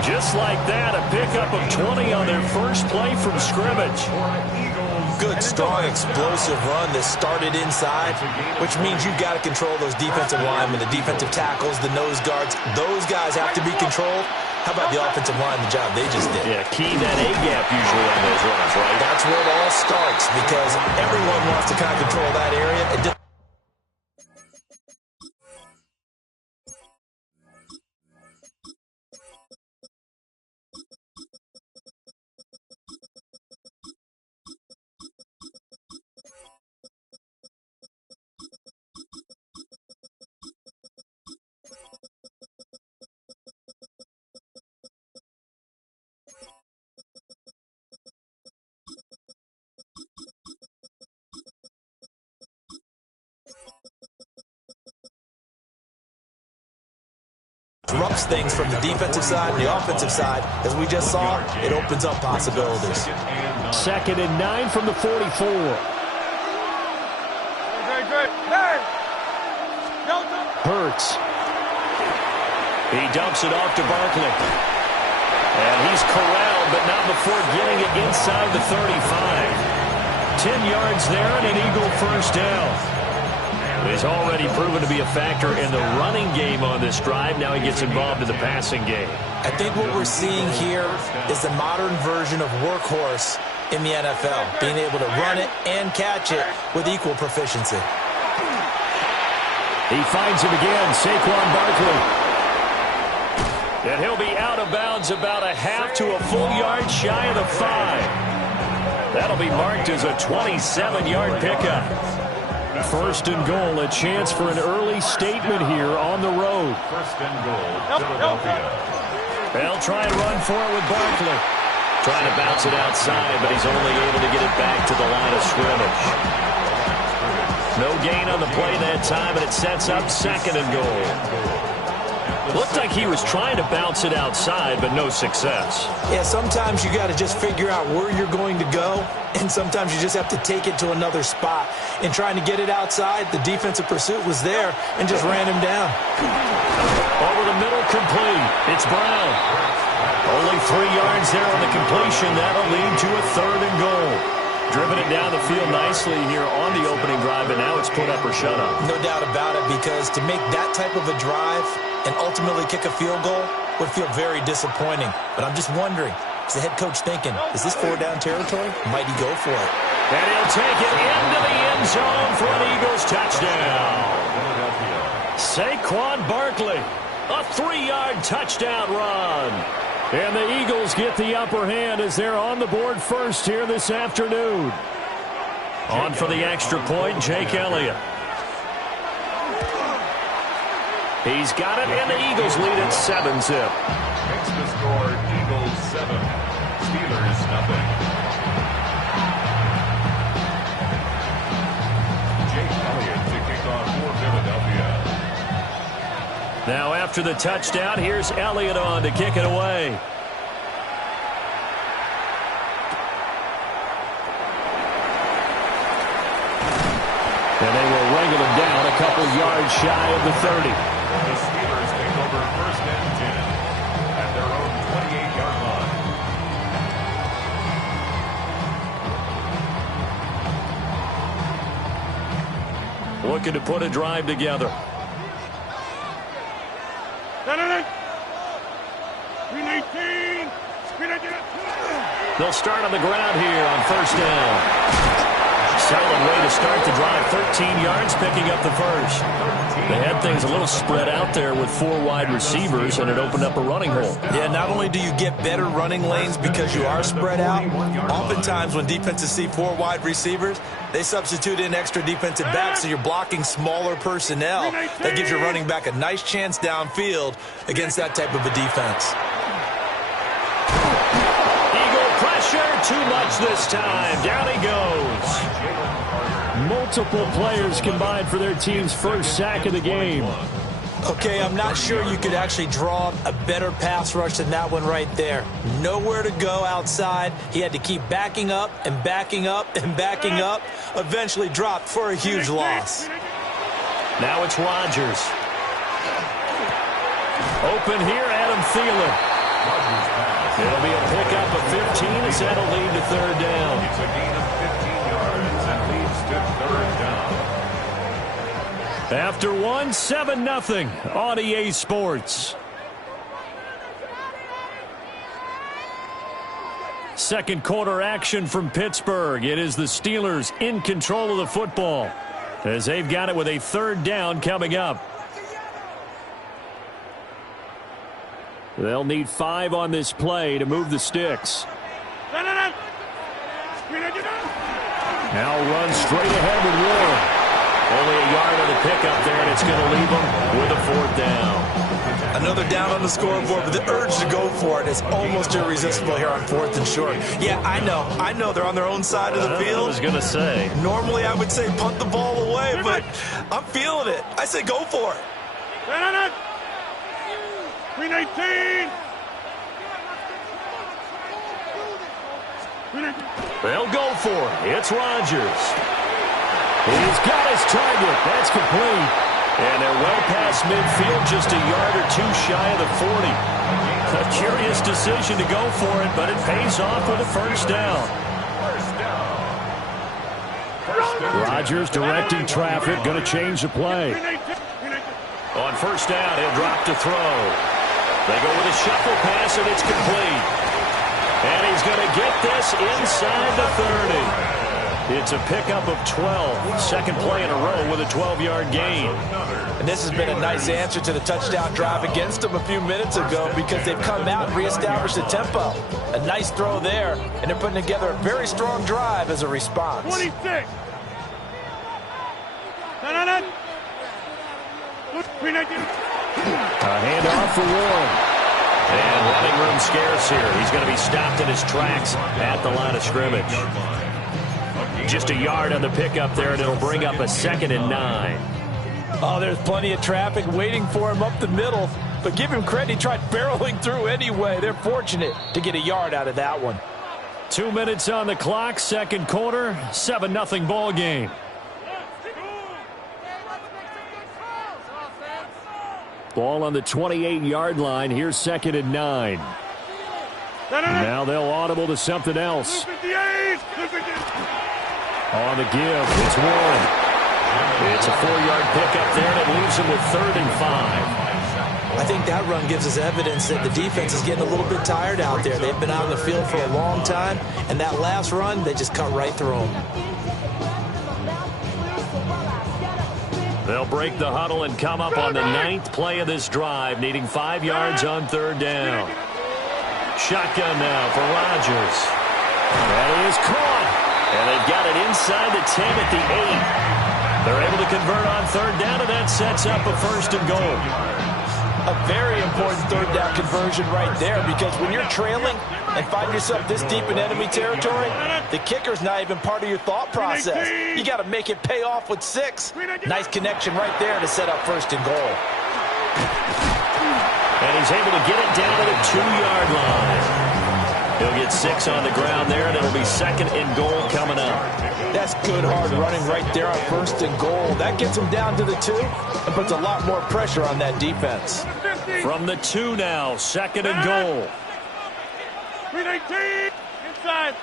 Just like that, a pickup of 20 on their first play from scrimmage. Good, strong, explosive run that started inside, which means you've got to control those defensive linemen, the defensive tackles, the nose guards. Those guys have to be controlled. How about the offensive line, the job they just did? Yeah, key that A-gap usually on those runs, right? That's where it all starts because everyone wants to kind of control that area. Disrupts things from the defensive side and the offensive side. As we just saw, it opens up possibilities. 2nd and 9 from the 44. Hurts. He dumps it off to Barkley. And he's corralled, but not before getting it inside the 35. 10 yards there and an Eagle first down. He's already proven to be a factor in the running game on this drive. Now he gets involved in the passing game. I think what we're seeing here is the modern version of workhorse in the NFL, being able to run it and catch it with equal proficiency. He finds him again, Saquon Barkley. And he'll be out of bounds about a half to a full yard shy of the 5. That'll be marked as a 27-yard pickup. 1st and goal, a chance for an early statement here on the road. 1st and goal, Philadelphia. They'll try and run for it with Barkley. Trying to bounce it outside, but he's only able to get it back to the line of scrimmage. No gain on the play that time, and it sets up 2nd and goal. Looked like he was trying to bounce it outside, but no success. Yeah, sometimes you got to just figure out where you're going to go, and sometimes you just have to take it to another spot. In trying to get it outside, the defensive pursuit was there and just ran him down. Over the middle, complete. It's Brown. Only 3 yards there on the completion. That'll lead to a 3rd and goal. Driven it down the field nicely here on the opening drive, and now it's put up or shut up. No doubt about it, because to make that type of a drive and ultimately kick a field goal would feel very disappointing. But I'm just wondering, is the head coach thinking, is this 4-down territory? Might he go for it? And he'll take it into the end zone for an Eagles touchdown. Saquon Barkley, a 3-yard touchdown run. And the Eagles get the upper hand as they're on the board first here this afternoon. On for the extra point, Jake Elliott. He's got it, and the Eagles lead at 7-zip. Makes the score Eagles 7, Steelers nothing. Jake Elliott to kick off for Philadelphia. Now after the touchdown, here's Elliott on to kick it away. And they will wrangle him down a couple yards shy of the 30. The Steelers take over 1st and 10 at their own 28-yard line. Looking to put a drive together. They'll start on the ground here on 1st down. Solid way to start the drive. 13 yards, picking up the first. They had things a little spread out there with 4 wide receivers, and it opened up a running hole. Yeah, not only do you get better running lanes because you are spread out, oftentimes when defenses see 4 wide receivers, they substitute in extra defensive backs, so you're blocking smaller personnel. That gives your running back a nice chance downfield against that type of a defense. Eagle pressure, too much this time. Down he goes. Multiple players combined for their team's first sack of the game. Okay, I'm not sure you could actually draw a better pass rush than that one right there. Nowhere to go outside. He had to keep backing up and backing up and backing up. Eventually dropped for a huge loss. Now it's Rodgers. Open here, Adam Thielen. Rodgers pass. It'll be a pickup of 15 as that'll lead to third down. It's a gain of 15 yards and leads to third down. After one, 7-0 on EA Sports. Second quarter action from Pittsburgh. It is the Steelers in control of the football as they've got it with a third down coming up. They'll need 5 on this play to move the sticks. Now run straight ahead with Warren. Only a yard on the pickup there, and it's going to leave them with a fourth down. Another down on the scoreboard, but the urge to go for it is almost irresistible here on 4th and short. Yeah, I know they're on their own side of the field. I was going to say. Normally I would say punt the ball away, but I'm feeling it. I say go for it. 319. They'll go for it. It's Rodgers. He's got his target. That's complete. And they're well past midfield, just a yard or two shy of the 40. A curious decision to go for it, but it pays off with a first down. Rodgers directing traffic, going to change the play. On first down, he'll drop to throw. They go with a shuffle pass, and it's complete. And he's going to get this inside the 30. It's a pickup of 12. Second play in a row with a 12-yard gain. And this has been a nice answer to the touchdown drive against them a few minutes ago because they've come out and reestablished the tempo. A nice throw there, and they're putting together a very strong drive as a response. 26. A handoff for Warren. And running room scarce here. He's going to be stopped in his tracks at the line of scrimmage. Just a yard on the pickup there, and it'll bring up a 2nd and 9. Oh, there's plenty of traffic waiting for him up the middle. But give him credit, he tried barreling through anyway. They're fortunate to get a yard out of that one. 2 minutes on the clock, second quarter, 7-0 ball game. Ball on the 28-yard line. Here's 2nd and 9. Now they'll audible to something else. On the give, it's Warren. It's a 4-yard pickup there, and it leaves him with 3rd and 5. I think that run gives us evidence that the defense is getting a little bit tired out there. They've been out on the field for a long time, and that last run, they just cut right through them. They'll break the huddle and come up on the 9th play of this drive, needing 5 yards on 3rd down. Shotgun now for Rodgers. That is caught. And they've got it inside the 10 at the 8. They're able to convert on 3rd down, and that sets up a 1st and goal. A very important 3rd down conversion right there, because when you're trailing and find yourself this deep in enemy territory, the kicker's not even part of your thought process. You got to make it pay off with 6. Nice connection right there to set up 1st and goal. And he's able to get it down to the 2-yard line. He'll get 6 on the ground there, and it'll be 2nd and goal coming up. That's good hard running right there on 1st and goal. That gets them down to the 2 and puts a lot more pressure on that defense. From the 2 now, 2nd and goal. 319 inside.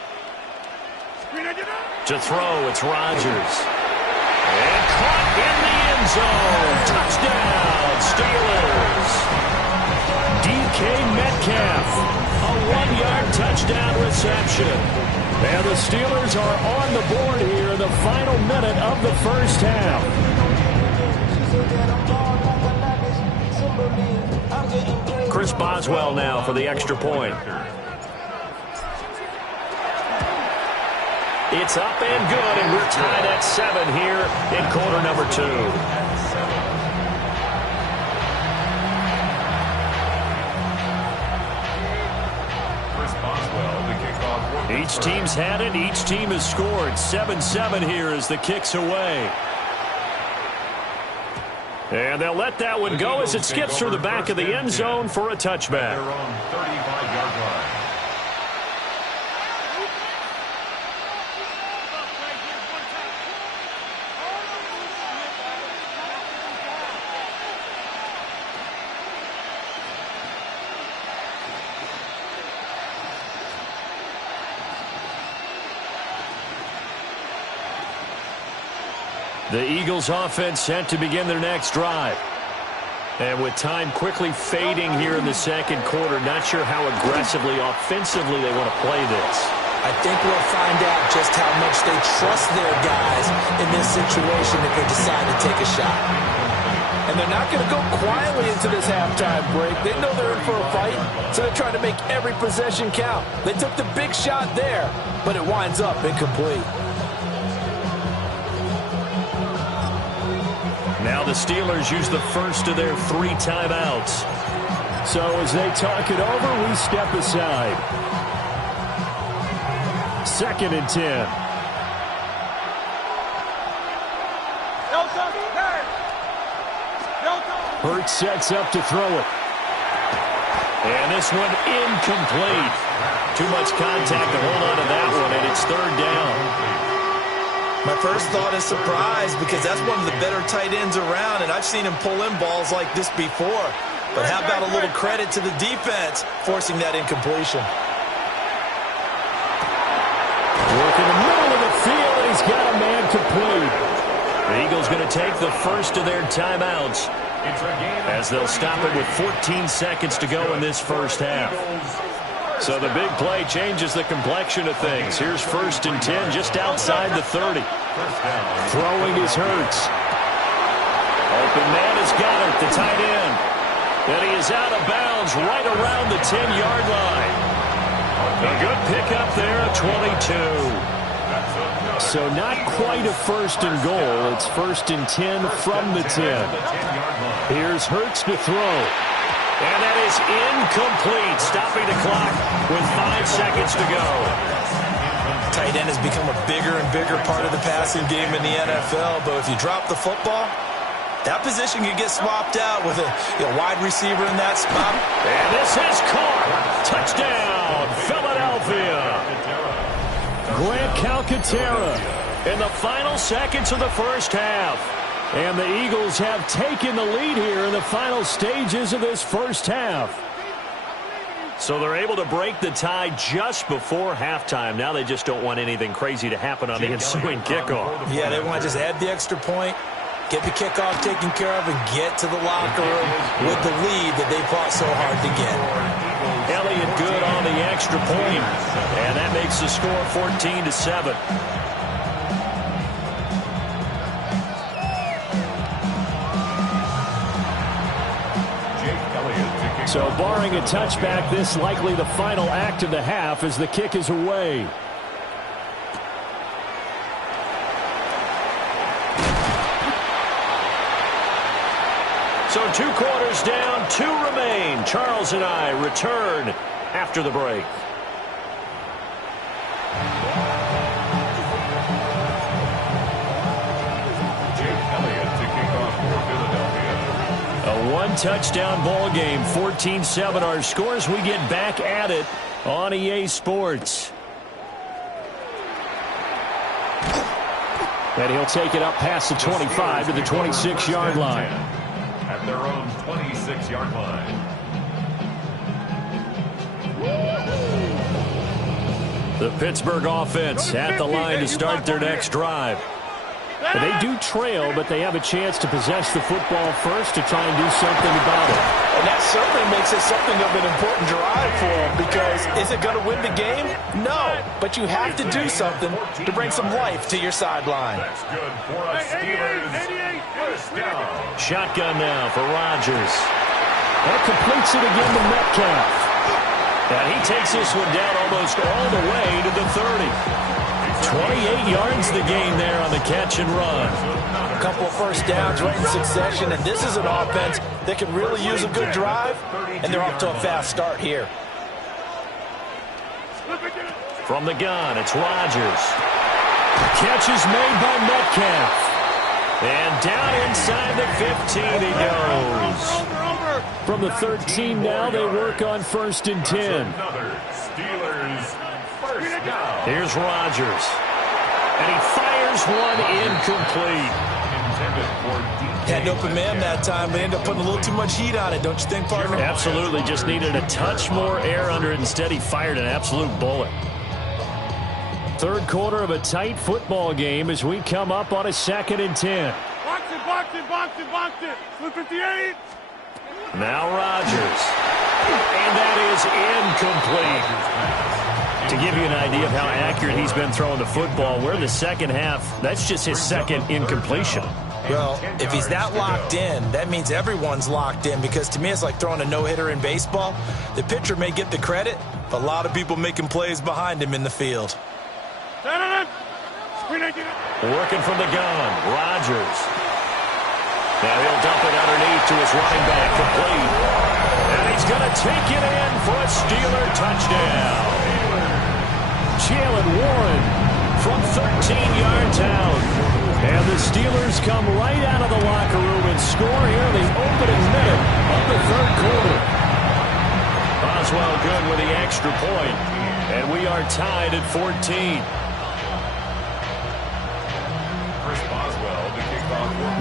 To throw, it's Rodgers. And caught in the end zone. Touchdown, Steelers. DK Metcalf. A 1-yard touchdown reception. And the Steelers are on the board here in the final minute of the first half. Chris Boswell now for the extra point. It's up and good, and we're tied at 7 here in quarter number 2. Each team's had it. Each team has scored. 7-7 here as the kick's away. And they'll let that one go as it skips through the back of the end zone for a touchback. They're on 35-yard line. The Eagles offense set to begin their next drive. And with time quickly fading here in the second quarter, not sure how aggressively, offensively they want to play this. I think we'll find out just how much they trust their guys in this situation if they decide to take a shot. And they're not going to go quietly into this halftime break. They know they're in for a fight, so they're trying to make every possession count. They took the big shot there, but it winds up incomplete. Now the Steelers use the first of their 3 timeouts. So as they talk it over, we step aside. 2nd and 10. Hurts sets up to throw it. And this one incomplete. Too much contact to hold on to that one, and it's 3rd down. My first thought is surprise because that's one of the better tight ends around, and I've seen him pull in balls like this before. But how about a little credit to the defense forcing that incompletion? Work in the middle of the field, and he's got a man complete. The Eagles going to take the first of their timeouts as they'll stop it with 14 seconds to go in this first half. So the big play changes the complexion of things. Here's 1st and 10 just outside the 30. Throwing is Hurts. Open man has got it, the tight end. And he is out of bounds right around the 10-yard line. A good pickup there at 22. So not quite a 1st and goal. It's 1st and 10 from the 10. Here's Hurts to throw. And that is incomplete, stopping the clock with 5 seconds to go. Tight end has become a bigger and bigger part of the passing game in the NFL, but if you drop the football, that position can get swapped out with a wide receiver in that spot. And this is caught. Touchdown, Philadelphia. Grant Calcaterra in the final seconds of the first half. And the Eagles have taken the lead here in the final stages of this first half. So they're able to break the tie just before halftime. Now they just don't want anything crazy to happen on the ensuing kickoff. Yeah, they want to just add the extra point, get the kickoff taken care of, and get to the locker room with the lead that they fought so hard to get. Elliott good on the extra point, and that makes the score 14-7. So barring a touchback, this likely the final act of the half as the kick is away. So 2 quarters down, 2 remain. Charles and I return after the break. A 1-touchdown ball game, 14-7 our scores. We get back at it on EA Sports. And he'll take it up past the 25 to the 26-yard line. At their own 26-yard line. The Pittsburgh offense at the line to start their next drive. And they do trail, but they have a chance to possess the football first to try and do something about it. And that certainly makes it something of an important drive for them, because is it going to win the game? No, but you have to do something to bring some life to your sideline. That's good for a Steelers first down. Shotgun now for Rodgers. That completes it again to Metcalf. And he takes this one down almost all the way to the 30. 28 yards the gain there on the catch and run. A couple of first downs right in succession, and this is an offense that can really use a good drive, and they're off to a fast start here. From the gun, it's Rodgers. Catch is made by Metcalf. And down inside the 15 he goes. From the 13 now, they work on 1st and 10. Here's Rodgers. And he fires one incomplete. Had an open man that time, but ended up putting a little too much heat on it, don't you think, partner? Absolutely. Just needed a touch more air under it. Instead, he fired an absolute bullet. Third quarter of a tight football game as we come up on a 2nd and 10. Box it, box it, box it, box it. 58. Now Rodgers. And that is incomplete. To give you an idea of how accurate he's been throwing the football, we're in the second half. That's just his second incompletion. Well, if he's that locked in, that means everyone's locked in, because to me it's like throwing a no-hitter in baseball. The pitcher may get the credit, but a lot of people making plays behind him in the field. Working from the gun, Rodgers. Now he'll dump it underneath to his running back, complete. And he's going to take it in for a Steeler touchdown. Jalen Warren from 13 yards out. And the Steelers come right out of the locker room and score here in the opening minute of the third quarter. Boswell good with the extra point. And we are tied at 14.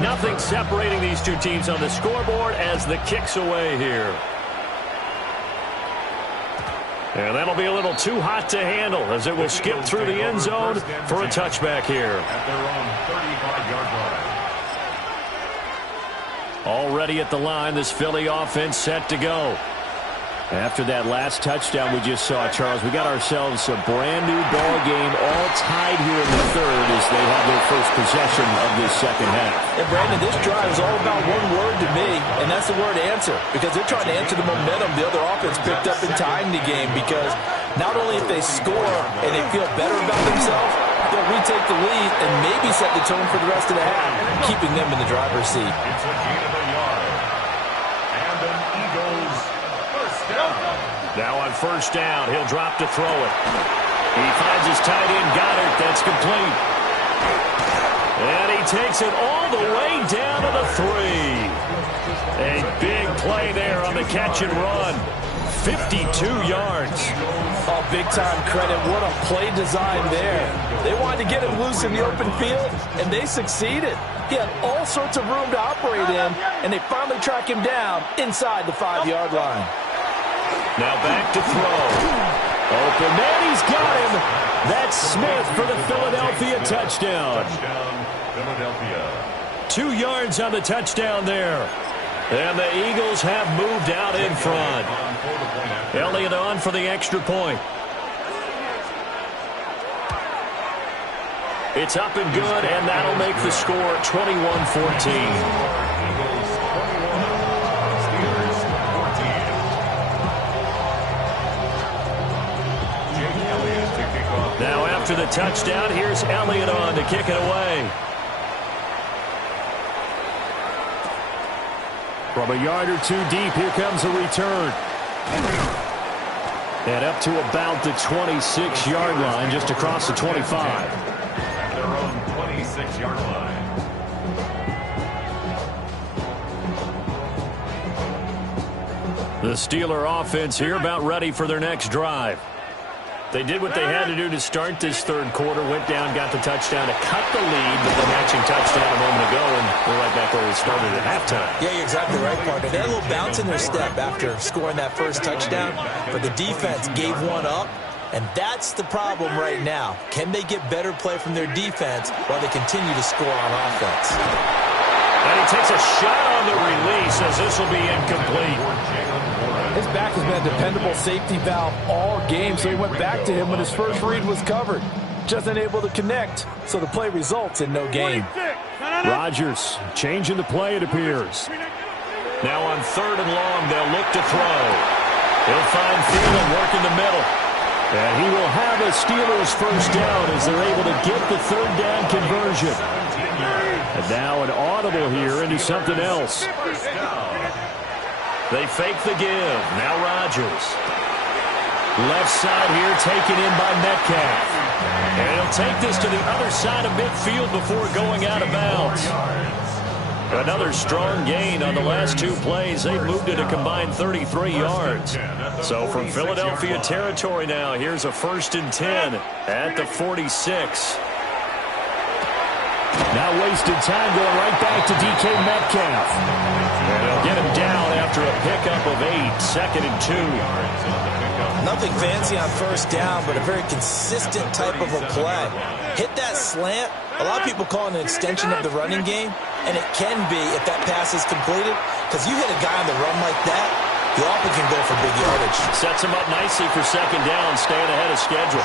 Nothing separating these two teams on the scoreboard as the kick's away here. And that'll be a little too hot to handle as it will skip through the end zone for a touchback here. At their own 35-yard line. Already at the line, this Philly offense set to go. After that last touchdown we just saw, Charles, we got ourselves a brand new ball game, all tied here in the third as they have their first possession of this second half. And Brandon, this drive is all about one word to me, and that's the word answer, because they're trying to answer the momentum the other offense picked up in tying the game, because not only if they score and they feel better about themselves, they'll retake the lead and maybe set the tone for the rest of the half, keeping them in the driver's seat. It's a gain of a yard. And an Eagles first down. Now on first down, he'll drop to throw it. He finds his tight end, Goddard. That's complete. And he takes it all the way down to the 3. A big play there on the catch and run. 52 yards. Oh, big-time credit. What a play design there. They wanted to get him loose in the open field, and they succeeded. He had all sorts of room to operate in, and they finally track him down inside the 5-yard line. Now back to throw. Open man, he's got him. That's Smith for the Philadelphia touchdown. Touchdown, Philadelphia. 2 yards on the touchdown there. And the Eagles have moved out in front. Elliott on for the extra point. It's up and good, and that'll make the score 21-14. Now after the touchdown, here's Elliott on to kick it away. From a yard or two deep, here comes a return. And up to about the 26-yard line, just across the 25. At their own 26-yard line. The Steeler offense here about ready for their next drive. They did what they had to do to start this third quarter, went down, got the touchdown to cut the lead with the matching touchdown a moment ago, and we're right back where we started at halftime. Yeah, you're exactly right, partner. They had a little bounce in their step after scoring that first touchdown, but the defense gave one up, and that's the problem right now. Can they get better play from their defense while they continue to score on offense? And he takes a shot on the release as this will be incomplete. His back has been a dependable safety valve all game, so he went back to him when his first read was covered. Just unable to connect, so the play results in no gain. Rodgers changing the play, it appears. Now on third and long, they'll look to throw. He'll find Thielen working the middle. And he will have a Steelers first down as they're able to get the third down conversion. And now an audible here into something else. They fake the give. Now Rodgers. Left side here taken in by Metcalf. And he'll take this to the other side of midfield before going out of bounds. Another strong gain on the last two plays. They've moved it a combined 33 yards. So from Philadelphia territory now, here's a 1st and 10 at the 46. Now wasted time going right back to DK Metcalf. And they'll get him down after a pickup of 8, 2nd and 2. Nothing nothing fancy on first down, but a very consistent type of a play. Hit that slant. A lot of people call it an extension of the running game, and it can be if that pass is completed, because you hit a guy on the run like that, you often can go for big yardage. Sets him up nicely for second down, staying ahead of schedule.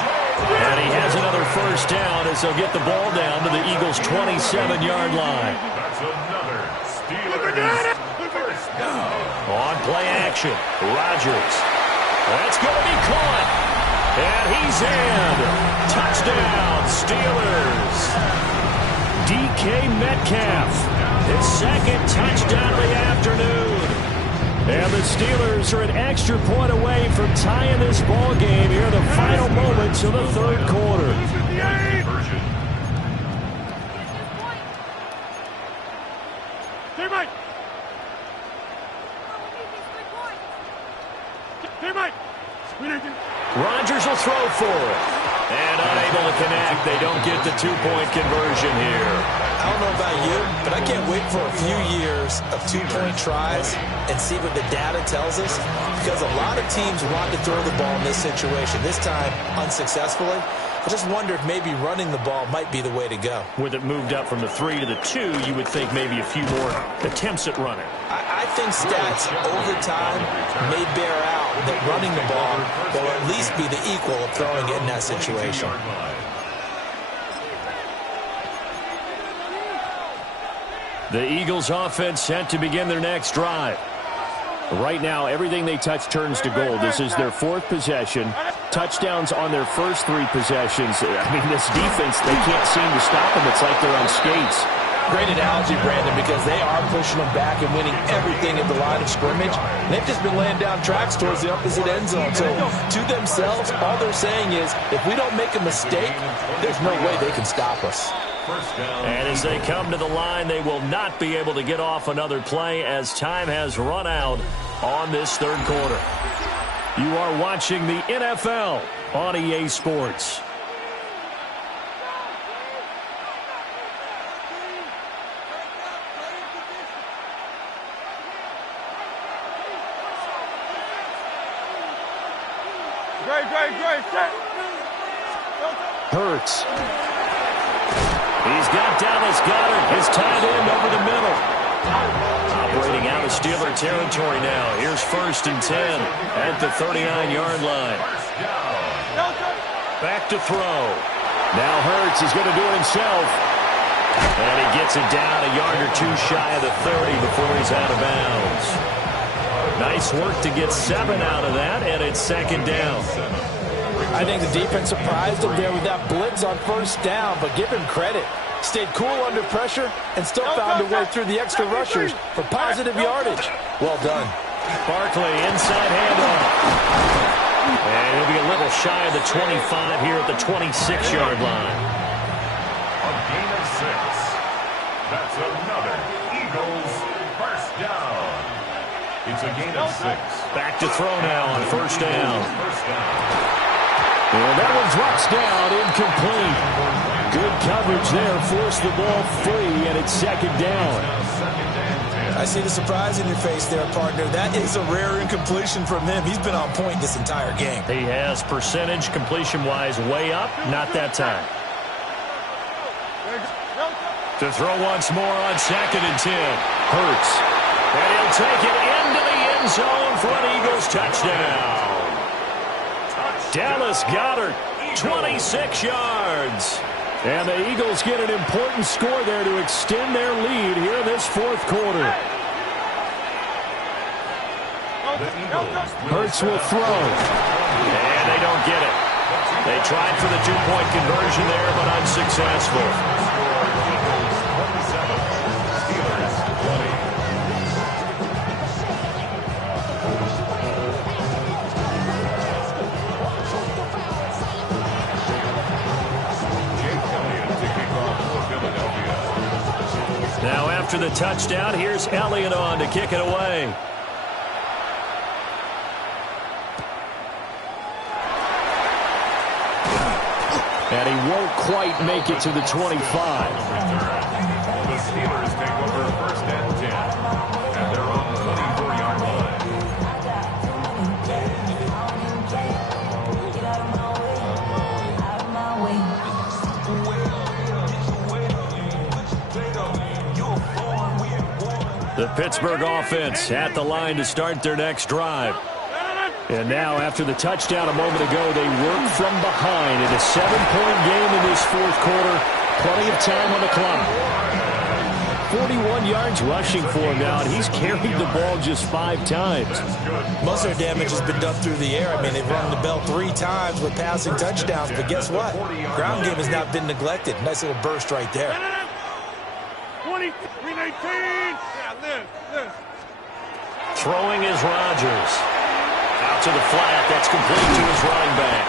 And he has another first down as they'll get the ball down to the Eagles' 27-yard line. That's another Steelers first down. On play action, Rodgers. That's going to be caught. And he's in. Touchdown, Steelers. DK Metcalf, his second touchdown of the afternoon. And the Steelers are an extra point away from tying this ball game here in the final moments of the third quarter. Rodgers will throw for it. And unable to connect. They don't get the two-point conversion here. I don't know about you, but I can't wait for a few years of two-point tries and see what the data tells us, because a lot of teams want to throw the ball in this situation. This time, unsuccessfully. I just wonder if maybe running the ball might be the way to go. With it moved up from the 3 to the 2, you would think maybe a few more attempts at running. I think stats over time may bear out that running the ball will at least be the equal of throwing it in that situation. The Eagles offense set to begin their next drive. Right now, everything they touch turns to gold. This is their fourth possession. Touchdowns on their first 3 possessions. I mean, this defense, they can't seem to stop them. It's like they're on skates. Great analogy, Brandon, because they are pushing them back and winning everything at the line of scrimmage. They've just been laying down tracks towards the opposite end zone. So, to themselves, all they're saying is, if we don't make a mistake, there's no way they can stop us. And as they come to the line, they will not be able to get off another play as time has run out on this third quarter. You are watching the NFL on EA Sports. Hurts. He's got Dallas Goedert, his tight end, over the middle. Operating out of Steeler territory now. Here's 1st and 10 at the 39-yard line. Back to throw. Now Hurts is going to do it himself. And he gets it down a yard or 2 shy of the 30 before he's out of bounds. Nice work to get 7 out of that, and it's second down. I think the defense surprised him there with that blitz on first down, but give him credit. Stayed cool under pressure and still found a way through the extra rushers for positive yardage. Well done. Barkley, inside handoff. And he'll be a little shy of the 25 here at the 26-yard line. A gain of 6. That's another Eagles first down. It's a gain of 6. Back to throw now on first down. First down. And that one drops down, incomplete. Good coverage there, forced the ball free, and it's second down. I see the surprise in your face there, partner. That is a rare incompletion from him. He's been on point this entire game. He has percentage completion-wise way up, not that time. To throw once more on 2nd and 10. Hurts. And he'll take it into the end zone for an Eagles touchdown. Dallas Goedert, 26 yards. And the Eagles get an important score there to extend their lead here in this fourth quarter. Hurts will throw. And they don't get it. They tried for the 2-point conversion there, but unsuccessful. Now after the touchdown, here's Elliott on to kick it away. And he won't quite make it to the 25. The Steelers take over 1st and 10 at their own 24-yard line. Pittsburgh offense at the line to start their next drive. And now, after the touchdown a moment ago, they work from behind in a 7-point game in this fourth quarter. Plenty of time on the clock. 41 yards rushing for him now, and he's carried the ball just 5 times. Most of their damage has been done through the air. I mean, they've rung the bell 3 times with passing touchdowns, but guess what? Ground game has not been neglected. Nice little burst right there. 20, 319. Throwing is Rodgers. Out to the flat. That's complete to his running back.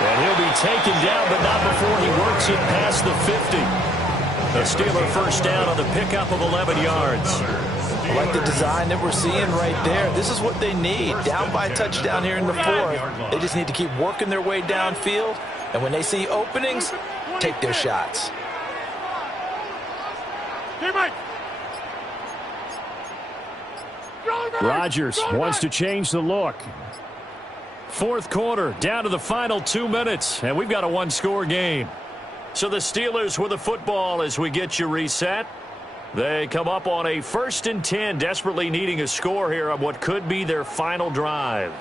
And he'll be taken down, but not before he works it past the 50. A Steeler first down on the pickup of 11 yards. I like the design that we're seeing right there. This is what they need. Down by a touchdown here in the fourth. They just need to keep working their way downfield. And when they see openings, take their shots. Rodgers wants to change the look. Fourth quarter, down to the final 2 minutes, and we've got a one-score game. So the Steelers with the football as we get you reset. They come up on a 1st and 10, desperately needing a score here on what could be their final drive.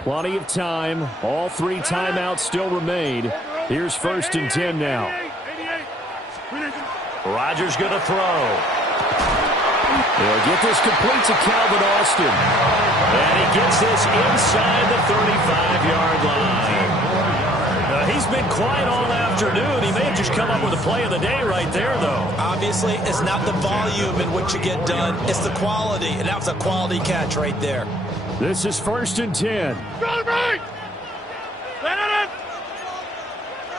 Plenty of time. All 3 timeouts still remain. Here's 1st and 10 now. Rodgers going to throw. They'll get this complete to Calvin Austin. And he gets this inside the 35-yard line. He's been quiet all afternoon. He may have just come up with a play of the day right there, though. Obviously, it's not the volume in which you get done. It's the quality, and that was a quality catch right there. This is 1st and 10.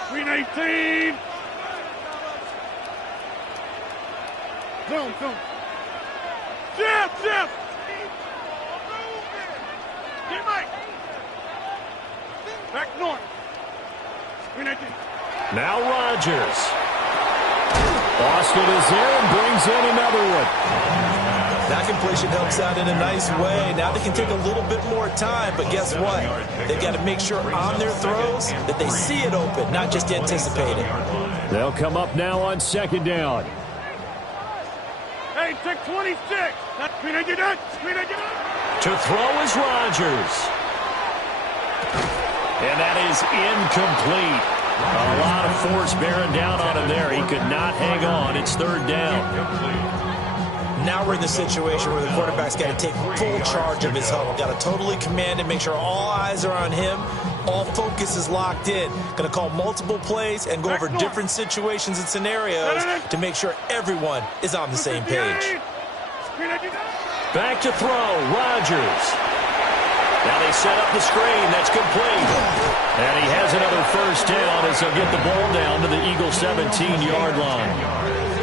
319. Zone. Jim. Get Mike. Back north. 319. Now Rodgers. Austin is there and brings in another one. That completion helps out in a nice way. Now they can take a little bit more time, but guess what? They've got to make sure on their throws that they see it open, not just anticipate it. They'll come up now on 2nd down. Hey, take 26. To throw is Rodgers. And that is incomplete. A lot of force bearing down on him there. He could not hang on. It's 3rd down. Now we're in the situation where the quarterback's got to take full charge of his huddle. Got to totally command and make sure all eyes are on him. All focus is locked in. Going to call multiple plays and go over different situations and scenarios to make sure everyone is on the same page. Back to throw. Rodgers. Now they set up the screen. That's complete. And he has another first down as he'll get the ball down to the Eagles' 17-yard line.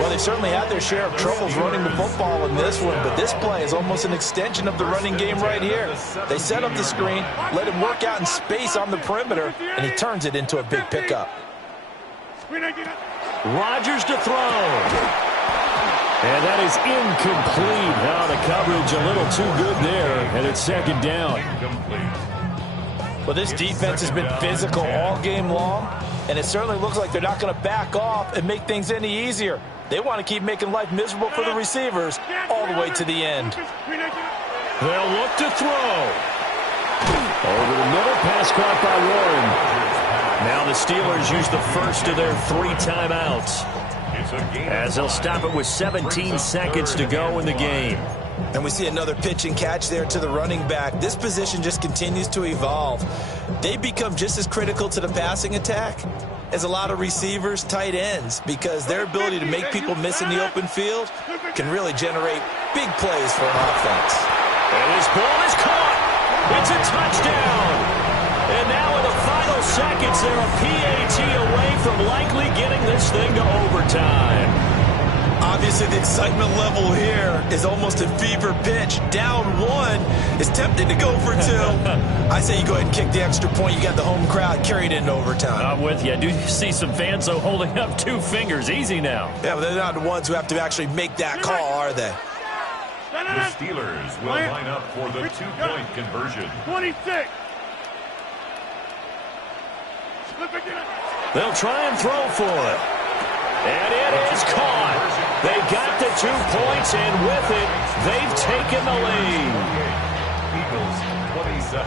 Well, they certainly had their share of troubles running the football in this one, but this play is almost an extension of the running game right here. They set up the screen, let him work out in space on the perimeter, and he turns it into a big pickup. Rodgers to throw. And that is incomplete. Now the coverage a little too good there, and it's 2nd down. Well, this defense has been physical all game long, and it certainly looks like they're not going to back off and make things any easier. They want to keep making life miserable for the receivers all the way to the end. They'll look to throw. Over the middle, pass caught by Warren. Now the Steelers use the first of their 3 timeouts, as they'll stop it with 17 seconds to go in the game. And we see another pitch and catch there to the running back. This position just continues to evolve. They become just as critical to the passing attack as a lot of receivers, tight ends, because their ability to make people miss in the open field can really generate big plays for an offense. And this ball is caught. It's a touchdown. And now in the final seconds, they're a PAT away from likely getting this thing to overtime. Obviously, the excitement level here is almost a fever pitch. Down 1 is tempted to go for 2. I say you go ahead and kick the extra point. You got the home crowd carried into overtime. I'm with you. I do see some fans, though, holding up 2 fingers. Easy now. Yeah, but they're not the ones who have to actually make that call, are they? The Steelers will line up for the 2-point conversion. 26. They'll try and throw for it. And it is caught. They got the 2 points, and with it, they've taken the lead. Eagles 27.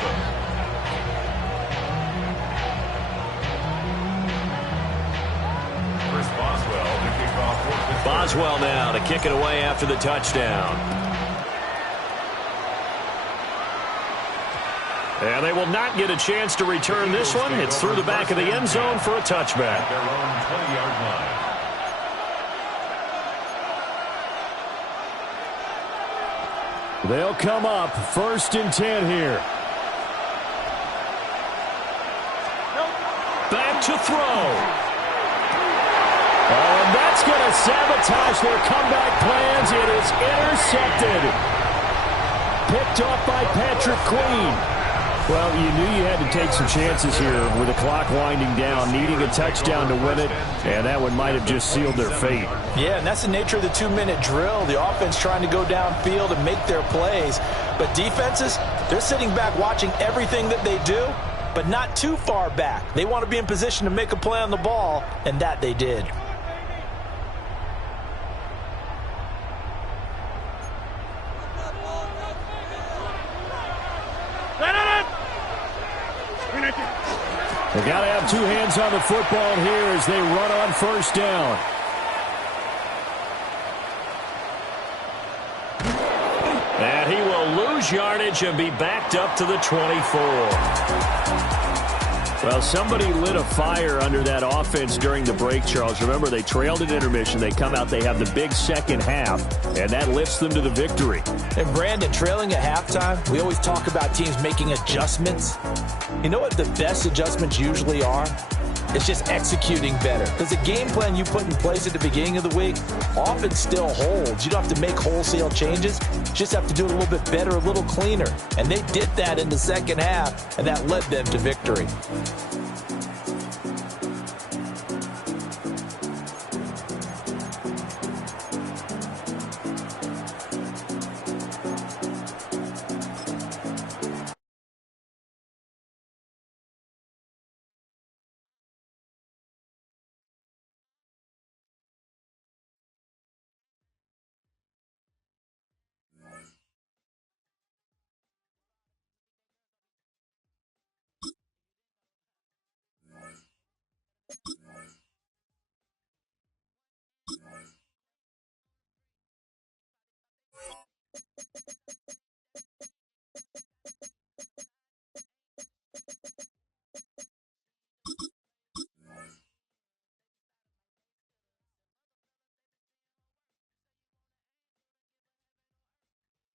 Boswell now to kick it away after the touchdown. And they will not get a chance to return this one. It's through the back of the end zone for a touchback. Their own 20-yard line. They'll come up 1st and 10 here. Back to throw. And that's going to sabotage their comeback plans. It is intercepted. Picked off by Patrick Queen. Well, you knew you had to take some chances here with the clock winding down, needing a touchdown to win it, and that one might have just sealed their fate. Yeah, and that's the nature of the 2-minute drill. The offense trying to go downfield and make their plays. But defenses, they're sitting back watching everything that they do, but not too far back. They want to be in position to make a play on the ball, and that they did. They got to have 2 hands on the football here as they run on 1st down. And he will lose yardage and be backed up to the 24. Well, somebody lit a fire under that offense during the break, Charles. Remember, they trailed at intermission. They come out, they have the big second half, and that lifts them to the victory. And, Brandon, trailing at halftime, we always talk about teams making adjustments. You know what the best adjustments usually are? It's just executing better. Because the game plan you put in place at the beginning of the week often still holds. You don't have to make wholesale changes. You just have to do it a little bit better, a little cleaner. And they did that in the second half, and that led them to victory.